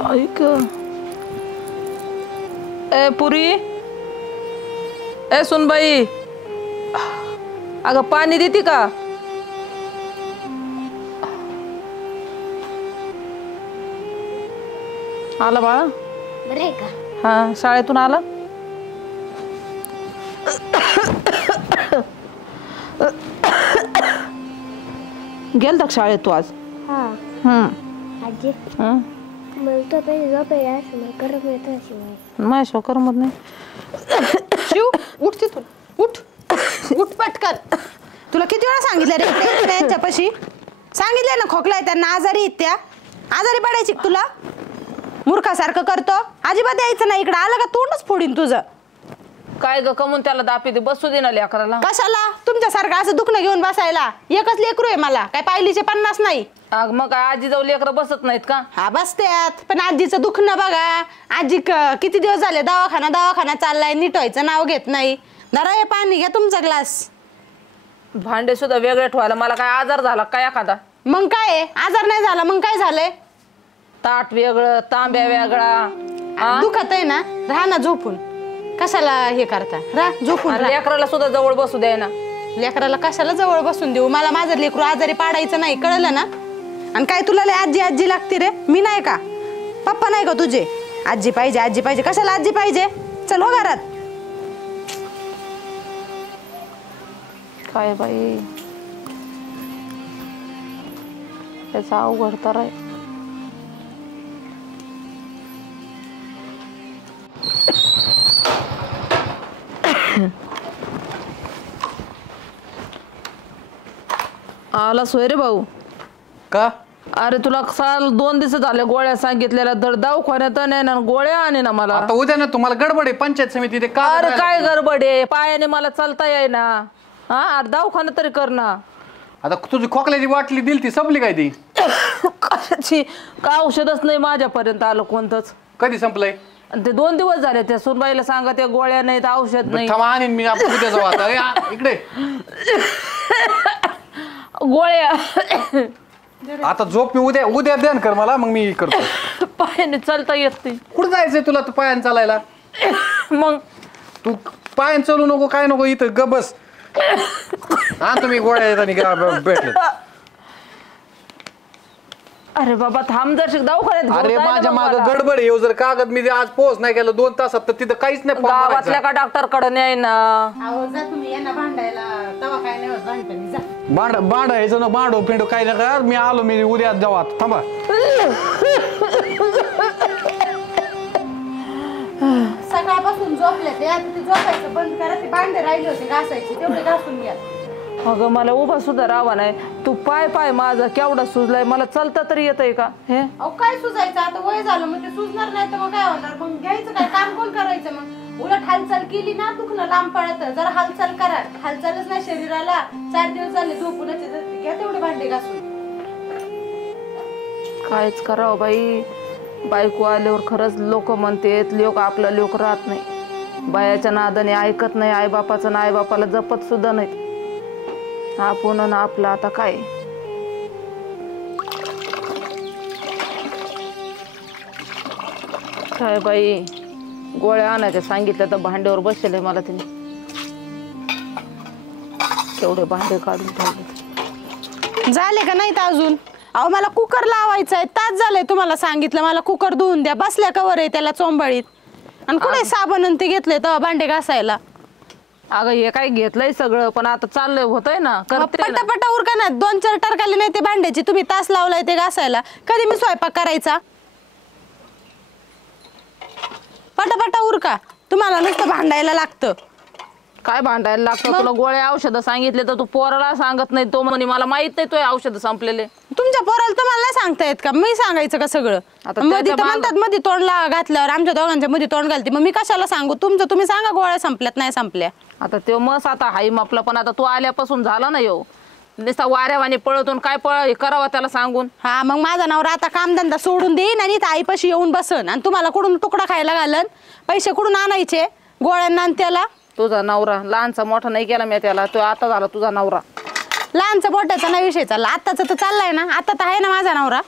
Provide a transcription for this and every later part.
ऐक ए पुरी ए सुनबाई अगं पाणी देते का? आला बाळा बरं आहे का? हा शाळेतून आला गेलता का शाळेत तू आज? आजी मला तर काही झोपायला असं मला करत येत अशी नाही शो करमत नाही. शिव उठ तिथून उठ उठ पटकन. तुला किती वेळा सांगितलं रे यांच्यापाशी? सांगितलंय ना खोकला आहे त्यांना, आजारी आहेत त्या. आजारी पडायची तुला? मूर्खासारखं करतो. अजिबात यायचं नाही इकडं. आलं का तोंडच फोडीन तुझं. काय ग कमून त्याला दापी दे बसू दे ना लेकराला. कशाला? तुमच्यासारखं असं दुखणं घेऊन बसायला? एकच लेकरू आहे मला, काय पायलीचे 50 नाही. मग काय आजी जाऊ लेकरं बसत नाहीत का? हा बसत्यात, पण आजीचं दुखणं बघा. आजी किती दिवस झाले दवाखाना चाललाय, नीट व्हायचं नाव घेत नाही. जरा हे पाणी घ्या तुमचा ग्लास. भांडे सुद्धा वेगळे ठेवायला. मला काय आजार झाला काय एखादा? मग काय आजार नाही झाला मग काय झालंय? ताट वेगळं, तांब्या वेगळा. दुखत आहे ना, राहा ना झोपून. कशाला हे करता? राहा झोपून. लेकराला सुद्धा जवळ बसू द्याय ना. लेकराला कशाला जवळ बसून देऊ? मला माझं लेकरू आजारी पाडायचं नाही, कळलं ना? आणि काय तुला लय आजी आजी लागते रे? मी नाही का? पप्पा नाही का तुझे? आजी पाहिजे आजी पाहिजे. कशाला आजी पाहिजे? चल हो घरात. काय बाई त्याचा अवघड तर आहे. आला सोय रे भाऊ का? अरे तुला साल 2 दिवस झाले गोळ्या सांगितलेल्या, तर दवाखान्यात नाही ना गोळ्या आणि ना मला. आता उद्या ना तुम्हाला गडबड आहे पंचायत समिती का? अरे काय गडबड आहे? पायाने मला चालता येईना. हा दवाखाना तरी कर ना. आता तुझी खोकल्याची बाटली दिली ती संपली काय? ती कशाची? का औषधच नाही माझ्यापर्यंत आलं कोणतंच. कधी संपलंय? ते 2 दिवस झाले. त्या सुनबाईला सांगा त्या गोळ्या नाहीत औषध नाही. आणीन मी उद्या जाऊ. आता इकडे गोळ्या आता झोप. मी उद्या ध्यान कर मला, मग मी करतो. पायाने चालता येत नाही. कुठं जायचंय तुला? तू पायाने चालायला? मग तू पायाने चालू नको काय नको, इथं ग बस. हा तुम्ही गोळ्या येतात भेटले. अरे बाबा थांब जर दवाखान्यात. अरे माझ्या माग गडबड येऊ. जर कागद मी आज पोहोच नाही केलं 2 तासात तर तिथं काहीच नाही. गावातल्या का डॉक्टर कडे नाही ना. भांडायचं ना, भांडो पिंडो काय नका. मी आलो, मी उद्या जाऊ. आता थांबा. सकाळपासून झोपले ते, आता ते झोपायचं बंद करा. ते भांडे राहिले होते घासायचे, तेवढे घासून घ्या. अगं मला उभा सुद्धा राहावा नाही. तू पाय माझा केवढा सुजलाय. मला चालता तरी येतंय का? हे अहो काय सुजायचं? आता वय झालं मग ते सुजणार नाही तर मग काय होणार? मग घ्यायचं काय? काम कोण करायचं? मग उलट हालचाल केली ना दुखणं लांब पडत. जरा हालचाल करा. हालचालच नाही शरीराला. 4 दिवस झाले झोपूनच. घ्या तेवढे भांडे घासून. कायच करावं बाई. बायको आल्यावर खरंच लोक म्हणतात लोक आपला लोक राहत नाही. बायाच्या नादाने ऐकत नाही. आईबापाचं ना आईबापाला जपत सुद्धा नाहीत. आपण ना आपलं आता काय. काय बाई गोळ्या आणायच्या सांगितल्या तर भांड्यावर बसले मला तिने. तेवढे भांडे काढून ठेवले. झाले का नाहीत अजून? अहो मला कुकर लावायचा आहे. तास झालंय तुम्हाला सांगितलं मला कुकर धुवून द्या. बसल्या कवर आहे त्याला चोंबाळीत. आणि कुठे साबण ते घेतले तेव्हा भांडे घासायला? अगं हे काय घेतलंय सगळं, पण आता चाललंय होतंय ना. पटापटा उरका ना. 2-4 टरकाले नाही ते भांड्याची. तुम्ही तास लावलाय ते घासायला. कधी मी स्वयंपाक करायचा? पटापटा उरका. तुम्हाला नुसतं भांडायला लागतं. काय भांडायला लागतं? तुला गोळ्या औषधं सांगितले तर तू पोराला सांगत नाही. तो म्हणे मला माहित नाही तो औषधं संपलेले. तुमच्या पोराला तुम्हाला नाही सांगता येत का? मी सांगायचं का सगळं? आता मध्ये तर म्हणतात मध्ये तोंडला घातल्यावर आमच्या दोघांच्या मध्ये तोंड घालते. मग मी कशाला सांगू? तुमचं तुम्ही सांगा गोळ्या संपल्यात नाही संपल्या. आता तो मस आता हाय मापला. पण आता तू आल्यापासून झाला ना येऊ नुसता वाऱ्यावाने पळतून काय करावं त्याला सांगून. हा मग माझा नवरा आता कामधंदा सोडून देईन आणि आईपाशी येऊन बसन. आणि तुम्हाला कुठून तुकडा खायला घालन? पैसे कुठून आणायचे गोळ्यांना? आणि त्याला तुझा नवरा लहानचा मोठा नाही केला मी त्याला. तो आता झाला तुझा नवरा. लहानचा मोठ्याचा नाही विषय चालला. आताचा तर चाललाय ना. आता तर आहे ना माझा नवरा.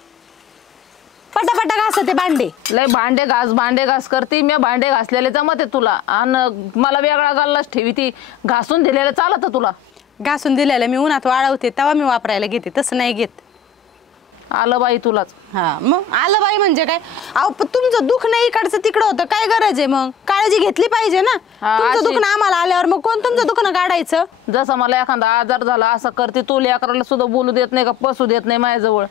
पटापटा घास ते भांडे. लय भांडे घास करते मी. भांडे घासलेले जमते तुला आणि मला वेगळा गल्लाच ठेवी ती. घासून दिलेलं चालत तुला? घासून दिलेलं मी उन्हात वाळवते तेव्हा मी वापरायला घेते, तसं नाही घेत. आलं बाई तुलाच. हा मग आलं बाई म्हणजे काय? अहो तुमचं दुःख नाही इकडचं तिकडं होतं, काय गरज आहे मग? काळजी घेतली पाहिजे ना. हा, तुमचं दुःख आम्हाला आल्यावर मग कोण तुमचं दुःख काढायचं? जसं मला एखादा आजार झाला असं करते तू. लेकराला सुद्धा बोलू देत नाही का बसू देत नाही माझ्याजवळ.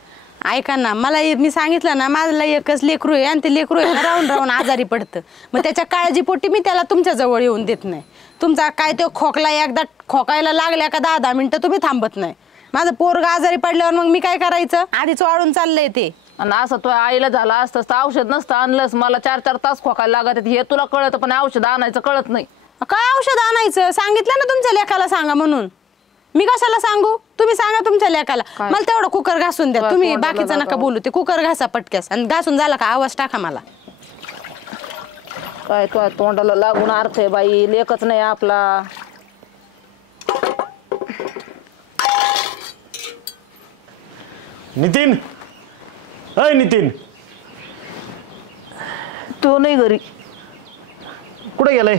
ऐका ना, मला मी सांगितलं ना माझं एकच लेकरू आहे आणि ते लेकरू आहे ना राहून राहून आजारी पडतं. मग त्याच्या काळजीपोटी मी त्याला तुमच्या जवळ येऊन देत नाही. तुमचा काय तो खोकला एकदा खोकायला लागल्या का 10-10 मिनिटं तुम्ही थांबत नाही. माझं पोरग आजारी पडल्यावर मग मी काय करायचं? आधीच वाढून चाललंय ते. आणि असं तो आईला झाला असतं तर औषध नसतं आणलंस. मला 4-4 तास खोकायला लागत हे तुला कळत पण औषध आणायचं कळत नाही. काय औषध आणायचं? सांगितलं ना तुमच्या लेकाला सांगा म्हणून. मी कशाला सांगू? तुम्ही सांगा तुमच्या लेकाला. मला तेवढं कुकर घासून द्या तुम्ही. बाकीचं नका बोलू. ते कुकर घासा पटक्यास आणि घासून झाला का आवाज टाका मला. काय तो तोंडाला लागून अर्थ आहे बाई. लेकच नाही आपला. नितीन, अय नितीन, तो नाही घरी. कुठे गेलाय?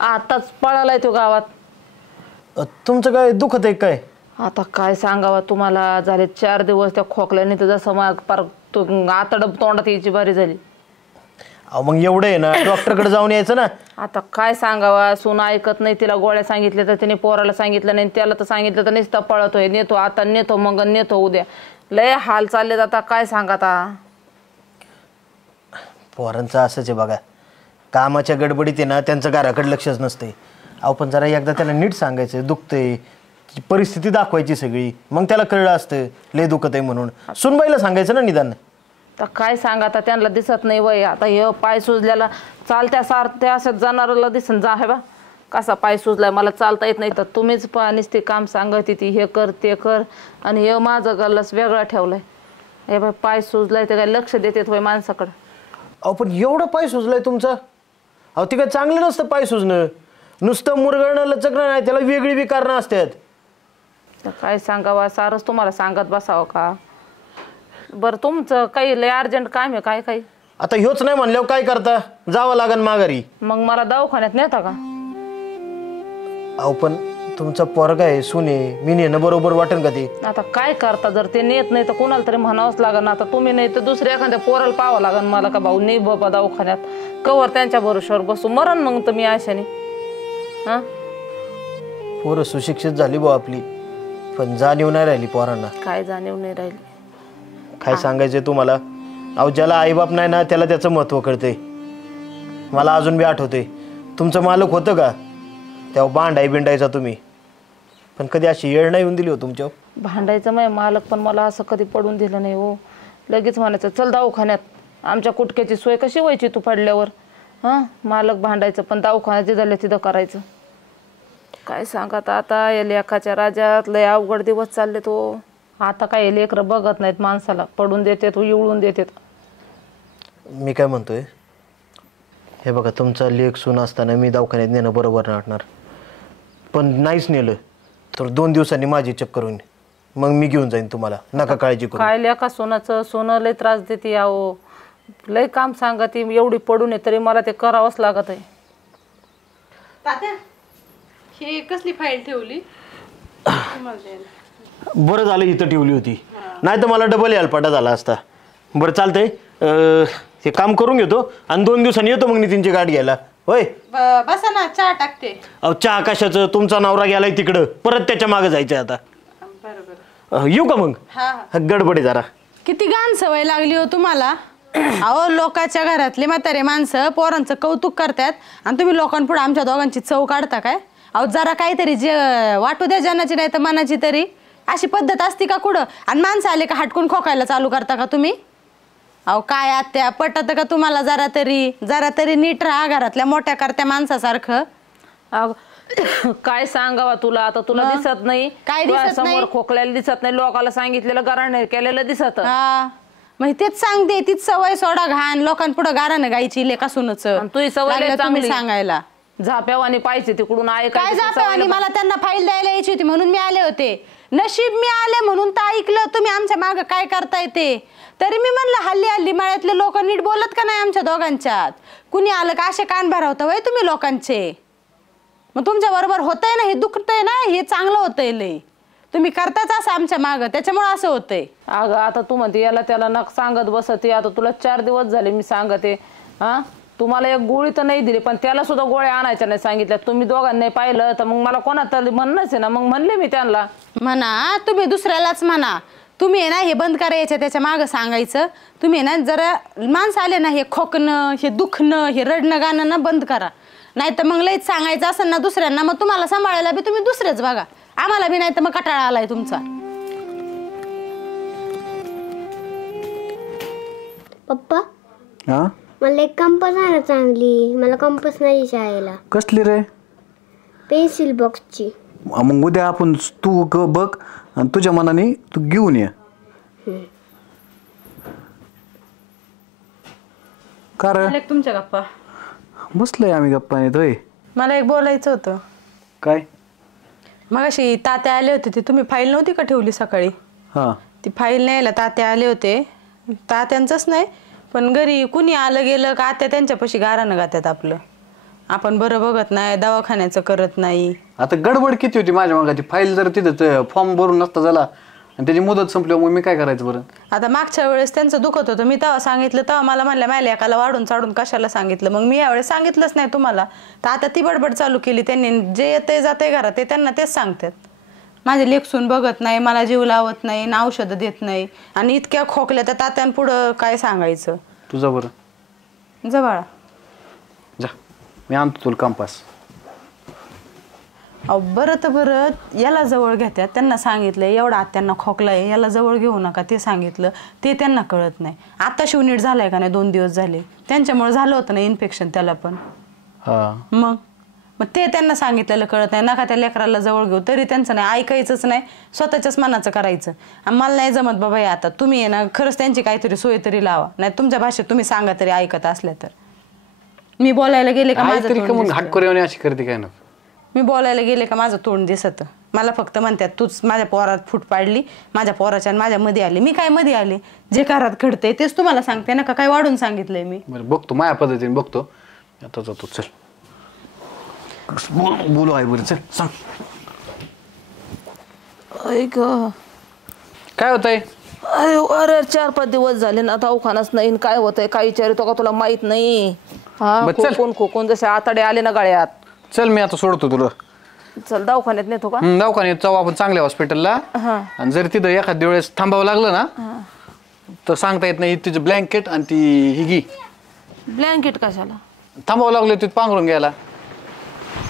आताच पळालाय तो गावात. तुमचं काय दुखत आहे काय? आता काय सांगावं तुम्हाला. झाले 4 दिवस त्या खोकल्याने तर जसं मग पार तो आतडब तोंडात यायची बारी झाली. अहो मग एवढं आहे ना, डॉक्टरकडे जाऊन यायचं ना. आता काय सांगावा. सून ऐकत नाही. तिला गोळ्या सांगितल्या तर तिने पोराला सांगितलं नाही. त्याला तर सांगितलं तर नुसता पळतोय. नेतो आता, नेतो मग, नेतो उद्या. लय हाल चाललेत आता. काय सांगा आता. पोरांचं असंच आहे बघा. कामाच्या गडबडीत आहे ना त्यांचं घराकडे लक्षच नसते. अहो पण जरा एकदा त्याला नीट सांगायचं दुखतंय, परिस्थिती दाखवायची सगळी. मग त्याला कळलं असतं लय दुखत आहे म्हणून. सुनबाईला सांगायचं ना निदान. तर काय सांगा आता. त्यांना दिसत नाही वय. आता हे पाय सुजल्याला चालत्या सारत्या असं जनावराला दिसन जा हे बा कसा पाय सुजलाय. मला चालता येत नाही तर तुम्हीच पाणीच ते काम सांगत ती. हे कर ते कर. आणि हे माझं गल्लास वेगळा ठेवलाय. हे बाय पाय सुजलाय ते काय लक्ष देतेत वय माणसाकडं. अहो पण एवढं पाय सुजलाय तुमचा? अहो ते काय चांगलं नसतं पाय सुजणं. नुसतं मुरगळणं लचकणं नाही, त्याला वेगळी बी कारणं असतात. तर काय सांगावं. सारच तुम्हाला सांगत बसावं का? बरं तुमचं काही लय अर्जंट काम आहे काय? काही आता ह्योच नाही म्हणल्यावर काय करता? जावं लागन माघारी. मग मला दवाखान्यात नेता का? अहो पण तुमचा पोरगा आहे, सुने, मी नेणं बरोबर वाटेल का ते? आता काय करता. जर ते नेत नाही तर कोणाला तरी म्हणावंच लागन. आता तुम्ही नाही तर दुसऱ्या एखाद्या पोराला पाहावं लागन मला का भाऊ नाही बाबा दवाखान्यात. कवर त्यांच्या भरोश्यावर बसू. मरण मग तर मी आशाने. हा पोरं सुशिक्षित झाली भाऊ आपली, पण जाणीव नाही राहिली पोरांना. काय जाणीव नाही राहिली. काय सांगायचंय तुम्हाला? अहो ज्याला आईबाप नाही ना त्याला त्याचं महत्त्व कळतंय. मला अजून बी आठवतंय तुमचं मालक होतं का तेव्हा भांडाई बिंडायचा तुम्ही, पण कधी अशी येळ नाही येऊन दिली हो तुमच्यावर? भांडायचं माय मालक पण मला असं कधी पडून दिलं नाही हो. लगेच म्हणायचं चल दवाखान्यात. आमच्या कुटक्याची सोय कशी व्हायची तू पडल्यावर? हां मालक भांडायचं पण दवाखान्यात जे झालं तिथं करायचं. काय सांगत आता या लेखाच्या राज्यात लय अवघड दिवस चालले तो. आता काय लेकरं बघत नाहीत माणसाला. पडून देतात इवळून देतात. मी काय म्हणतोय हे बघा, तुमचा लेख सून असताना मी दवाखान्यात नेणं बरोबर नाही वाटणार. पण नाहीच नेलं तर 2 दिवसांनी माझी चक्कर होईल. मग मी घेऊन जाईन तुम्हाला, नका काळजी करू. काय लेखा सोनाचं. सोनं लय त्रास देते यावं. लय काम सांगत एवढी पडून आहे तरी मला ते करावंच लागत आहे. तात्या हे कसली फाईल ठेवली? बरं झालं इथं ठेवली होती, नाही तर मला डबल यालपाटा झाला असता. बरं चालतंय, हे काम करून घेतो आणि 2 दिवसांनी येतो मग नितीनची गाठ घ्यायला. होय बसा ना, चहा टाकते. अहो चहा कशाचं? तुमचा नवरा गेलाय तिकडं, परत त्याच्या मागे जायचंय आता. येऊ का मग? गडबडी जरा. किती घाण सवय लागली हो तुम्हाला. अहो लोकांच्या घरातले म्हातारे माणसं पोरांचं कौतुक करतात आणि तुम्ही लोकांपुढे आमच्या दोघांची चव काढता काय? अहो जरा काहीतरी जे वाटू द्या जनाची नाही तर मनाची तरी. अशी पद्धत असती का कुठं? आणि माणसं आले का हटकून खोकायला चालू करता का तुम्ही? अहो काय आत्या पटत का तुम्हाला? जरा तरी नीट राहा घरातल्या मोठ्या करत्या माणसासारखं. काय सांगावा तुला आता. तुला दिसत नाही काय दिसत नाही? समोर खोकल्याला दिसत नाही. लोकांना सांगितलेलं गारण केलेलं दिसत. हा मग तेच सांगते, तीच सवय सोडा घाण. लोकांपुढे गारानं गायची लेका सुनच तुझी सवय तुम्ही सांगायला. झाप्यावानी पाहिजे तिकडून आहे काय झाप्यावानी? मला त्यांना फाईल द्यायला यायची होती म्हणून मी आले होते. नशीब मी आले म्हणून तर ऐकलं तुम्ही आमच्या मागं काय करताय ते. तरी मी म्हणलं हल्ली हल्ली मळ्यातले लोक नीट बोलत का नाही आमच्या दोघांच्यात. कुणी आलं का असे कान भरवता वय तुम्ही लोकांचे. मग तुमच्या बरोबर होतंय ना, हे दुखतंय ना, हे चांगलं होतंय लय. तुम्ही करताच असं आमच्या मागं, त्याच्यामुळे असं होतंय. अगं आता तू म्हणते याला त्याला नक सांगत बसते. आता तुला 4 दिवस झाले मी सांगते. हा तुम्हाला एक गोळी तर नाही दिली, पण त्याला सुद्धा गोळ्या आणायच्या नाही सांगितल्या. तुम्ही दोघांनी पाहिलं तर मग मला कोणाला म्हणणंच आहे ना. मग म्हणले मी त्यांना म्हणा तुम्ही दुसऱ्यालाच म्हणा. तुम्ही आहे ना हे बंद करायचं, त्याच्या मागं सांगायचं. तुम्ही ना जरा माणसं आले ना हे खोकणं, हे दुखणं, हे रडणं गाणं ना बंद करा. नाही तर मग लईच सांगायचं असेल ना दुसऱ्यांना, मग तुम्हाला सांभाळायला बी तुम्ही दुसरेच बघा. आम्हाला बी नाही तर मग कटाळा आलाय तुमचा. पप्पा हा मला एक कंपास आहे ना चांगली. मला कंपास नाही शाळेला. कसली रे? पेन्सिल बॉक्सची. मग उद्या आपण तू बघ आणि तुझ्या मनाने तू घेऊन ये. का रे? आले का तुमच्या गप्पा? बसलोय आम्ही गप्पा येतोय. मला एक बोलायचं होतं. काय? मग अशी तात्या आले होते, ती तुम्ही फाईल नव्हती का ठेवली सकाळी? हा ती फाईल न्यायला तात्या आले होते. तात्यांचंच नाही पण घरी कुणी आलं गेलं का आत्या त्यांच्यापाशी गारानं गात्यात आपलं. आपण बरं बघत नाही, दवाखान्याचं करत नाही. आता गडबड किती होती माझ्या मागाची. फाईल जर तिथं फॉर्म भरून नसता झाला आणि त्याची मुदत संपली, मग मी काय करायचं बरं? आता मागच्या वेळेस त्यांचं दुखत होतं, मी तेव्हा सांगितलं, तेव्हा मला म्हणल्या मायला एकाला वाढून चाडून कशाला सांगितलं. मग मी यावेळेस सांगितलंच नाही तुम्हाला. तर आता ती बडबड चालू केली त्यांनी. जे येते जाते घरात ते त्यांना तेच सांगतात. माझे लेकसून बघत नाही, मला जीव लावत नाही, ना औषधं देत नाही. आणि इतक्या खोकल्या तर तात्यांपुढं काय सांगायचं. तुझा बरं जवळ जा, मी आणतो तुला कंपास. अहो बरं तर बरं याला जवळ घेत्यात. त्यांना सांगितलं एवढा आत्यांना खोकलाय, याला जवळ घेऊ नका ते सांगितलं. ते त्यांना कळत नाही. आता शिवनीट झालाय का नाही, 2 दिवस झाले. त्यांच्यामुळे झालं होतं ना इन्फेक्शन त्याला पण. हा मग ते त्यांना सांगितलेलं कळत नाही. नका त्या लेकराला जवळ घेऊ, तरी त्यांचं नाही ऐकायचंच नाही. स्वतःच्याच मनाचं करायचं. आणि मला नाही जमत बाबा हे. आता तुम्ही आहे ना खरंच त्यांची काहीतरी सोय तरी लावा. नाही तुमच्या भाषेत तुम्ही सांगा तरी ऐकत असल्या तर. मी बोलायला गेले का माझं तरी तोंड मग दिसतं. हाटकोऱ्याने अशी करते काय ना. मी बोलायला गेले का माझं तोंड दिसत. मला फक्त म्हणतात तूच माझ्या पोरात फूट पाडली, माझ्या पोराच्या माझ्या मध्ये आले. मी काय मध्ये आले? जे घरात घडतंय तेच तुम्हाला सांगते ना, का काय वाढून सांगितलंय मी? बरं बघतो माझ्या पद्धतीने बघतो. आता जातो चल. बोलू आहे बरं चल सांग. ऐक काय होतंय? अरे 4-5 दिवस झाले ना दवाखानाच नाही. काय होतंय काय विचारतो का तुला माहित नाही? हा बरं, चल. खोकून जसे आताडे आले ना गळ्यात. चल मी आता सोडतो तुला. चल दवाखान्यात नेतो का? दवाखान्यात जाऊ आपण चांगल्या हॉस्पिटलला. आणि जर तिथं एखाद्या वेळेस थांबावं लागलं ना तर सांगता येत नाही. तिचं ब्लँकेट आणि ती ही घी. ब्लँकेट कशाला? थांबावं लागलं तिथं पांघरून घ्यायला.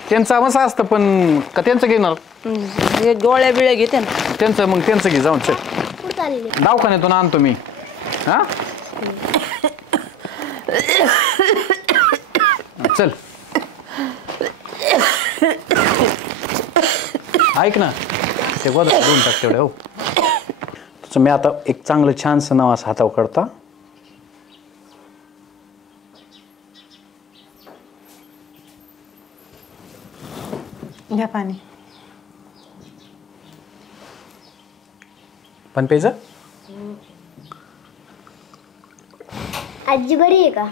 त्यांचं मस्त असतं पण का त्यांचं घेणार? हे गोळ्या बिळ्या घेते ना. त्यांचं मग त्यांचं घे जाऊन. चल कुठं चालले? दवाखान्यातून आणतो मी. हा चल ऐक ना, ते गोदा देऊन टाक तेवढे. हो तसं मी आता एक चांगलं छानसं नाव असं हातावर काढता. घ्या पाणी. पण प्यायचं? आजी बरी आहे का?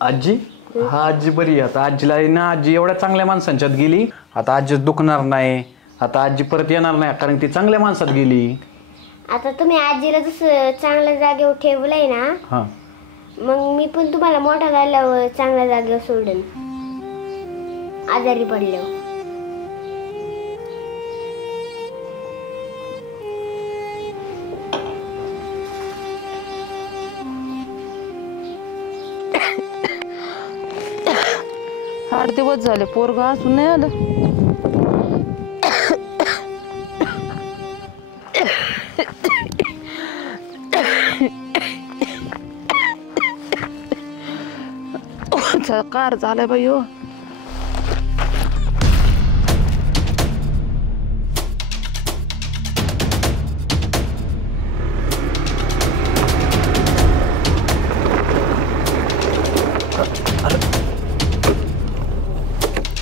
आजी? हा आजी बरी आहे. आता आजीला ना, आजी एवढ्या चांगल्या माणसांच्यात गेली. आता आजी दुखणार नाही. आता आजी परत येणार नाही कारण ती चांगल्या माणसात गेली. आता तुम्ही आजीला जसं चांगल्या जागेवर ठेवलंय ना, हा मग मी पण तुम्हाला मोठा झाल्यावर चांगल्या जागेवर सोडेन. आजारी पडल्यावर. आठ दिवस झाले पोरगा अजून नाही आलं. कार झालाय बाई हो.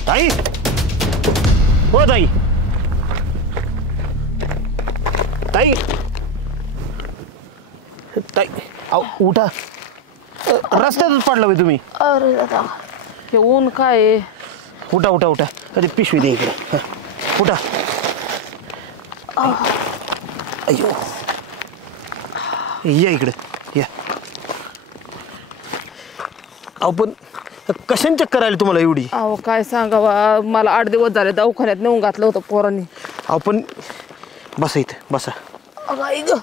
ताई, हो ताई, ताई ताई अहो उठा रस्त्यातच पडला बाई तुम्ही. अरे दादा हे ऊन काय आहे? उठा उठा उठा कधी पिशवी दे इकडे हं. उठा अयो या इकडे या. अहो पण कशाने चक्कर आली तुम्हाला एवढी? अहो काय सांगावा, मला 8 दिवस झाले दवाखान्यात नेऊन घातलं होतं पोरांनी. अहो पण बसा इथं बसा. अगं आई गं,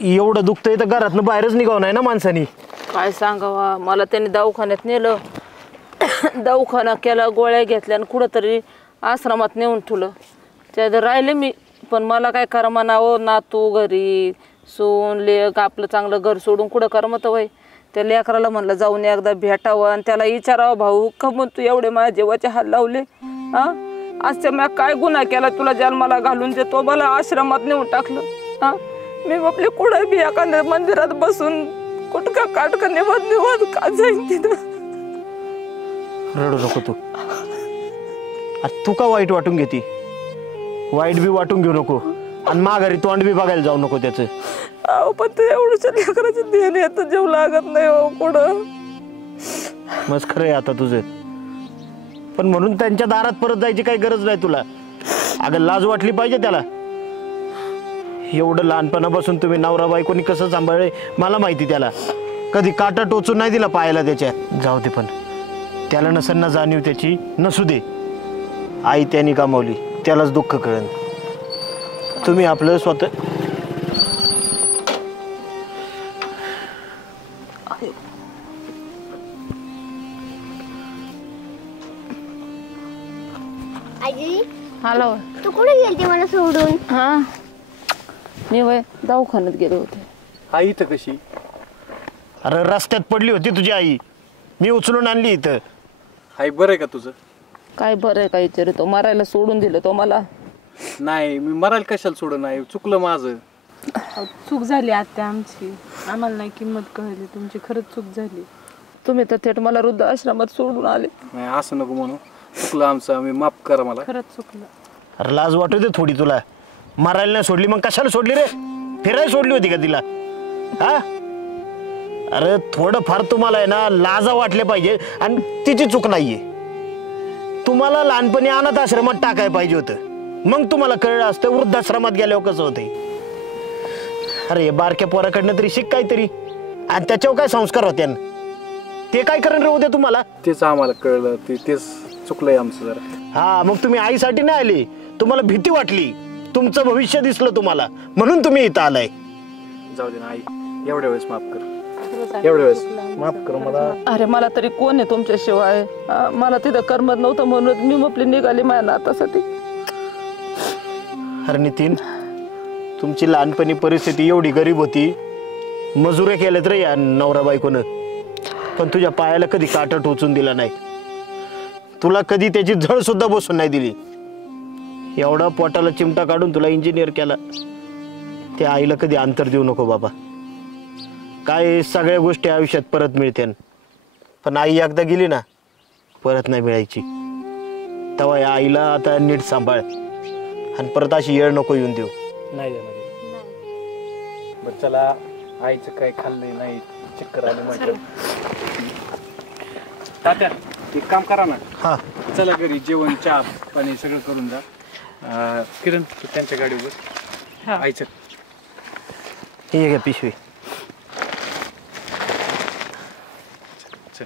एवढं दुखतंय तर घरातनं बाहेरच निघावं नाही ना माणसानी. काय सांगावा, मला त्यांनी दवाखान्यात नेलं. दवाखाना केला, गोळ्या घेतल्या आणि कुठंतरी आश्रमात नेऊन ठेवलं. त्यात राहिले मी, पण मला काय करमानावं, नातू घरी, सून लेक, आपलं चांगलं घर सोडून कुठं करमत वय. त्या लेकराला म्हणलं जाऊन एकदा भेटावं आणि त्याला विचारावं, भाऊ का म्हणून तू एवढे माझ्या जीवाचे हाल लावले? हा आजच्या मी काय गुन्हा केला तुला जन्माला घालून देतो, मला आश्रमात नेऊन टाकलं. हा मी आपले कुठं बी एखाद्या मंदिरात बसून कुठका काटका निवड का जाईन तिथं. रडू नको तू. अरे तू का वाईट वाटून घेती? वाईट बी वाटून घेऊ नको आणि माघारी तोंड बी बघायला जाऊ नको त्याचं. अहो पण ते एवढ्या लेकराचं ध्यान येतं, जेव लागत नाही हो कुठं. मस्त खरं आहे आता तुझं, पण म्हणून त्यांच्या दारात परत जायची काही गरज नाही तुला. अगं लाज वाटली पाहिजे त्याला. एवढं लहानपणापासून तुम्ही नवरा बायकोनी कसं सांभाळले मला माहिती. त्याला कधी काटा टोचून नाही दिला पायाला त्याच्या. जाऊ दे, पण त्याला नसेल ना जाणीव त्याची, नसू दे. आई त्याने कमावली, त्यालाच दुःख कळन. तुम्ही आपलं स्वतः आजी हॅलो. तू कुठे गेलती मला सोडून? हा मी वय दवाखान्यात गेले होते. आई इथं कशी? अरे रस्त्यात पडली होती तुझी आई, मी उचलून आणली इथं. आई बरं आहे का तुझं? काय बरं आहे काय तो मारायला सोडून दिलं तो मला. नाही मी मरायला कशाला सोडून, नाही चुकलं माझं. चूक झाली आत्या आमची, आम्हाला नाही किंमत कळली तुमची, खरंच चूक झाली. तुम्ही तर थेट मला वृद्धाश्रमात सोडून आले. नाही असं नको म्हणू, चुकलं आमचं, आम्ही माफ करा मला. खरंच चुकलं. अरे लाज वाटू दे थोडी तुला. मारायला नाही सोडली मग कशाला सोडली रे? फिरायला सोडली होती का तिला? हा अरे थोडं फार तुम्हाला आहे ना लाजा वाटले पाहिजे. आणि तिची चूक नाहीये. तुम्हाला लहानपणी अनाथ आश्रमात टाकाय पाहिजे होतं, मग तुम्हाला कळलं असतं वृद्धाश्रमात गेल्यावर कसं होतंय. अरे बारक्या पोराकडनं तरी शिक काहीतरी, आणि त्याच्यावर काय संस्कार होते ते काय करण रे उद्या तुम्हाला. तेच आम्हाला कळलं, तेच चुकलंय आमचं जरा. हा मग तुम्ही आईसाठी नाही आले, तुम्हाला भीती वाटली, तुमचं भविष्य दिसलं तुम्हाला, म्हणून तुम्ही इथं आलाय. जाऊ दे ना आई, एवढ्या वेळेस माफ कर, एवढ्या वेळेस माफ कर मला. अरे मला तरी कोण आहे तुमच्याशिवाय? मला तिथं करमत नव्हतं म्हणून मी आपली निघाली माझ्या नातासाठी. अरे नितीन, तुमची लहानपणी परिस्थिती एवढी गरीब होती, मजुऱ्या केल्यात रे या नवरा बायकोनं, पण तुझ्या पायाला कधी काटा टोचून दिला नाही. तुला कधी त्याची झळ सुद्धा बसून नाही दिली. एवढा पोटाला चिमटा काढून तुला इंजिनियर केला. त्या आईला कधी अंतर देऊ नको बाबा. काय सगळ्या गोष्टी आयुष्यात परत मिळते, पण आई एकदा गेली ना परत नाही मिळायची. तेव्हा या आईला आता नीट सांभाळ आणि परत अशी येळ नको येऊन देऊ. नाही बरं चला, आईचं काय खाल्लंय नाही, चक्कर आली माझ्या. तात्या एक काम करा ना, हा चला घरी जेवण चहा पाणी सगळं करून जा. किरण तू त्यांच्या गाडीवर आईचं. हे घ्या पिशवी. चल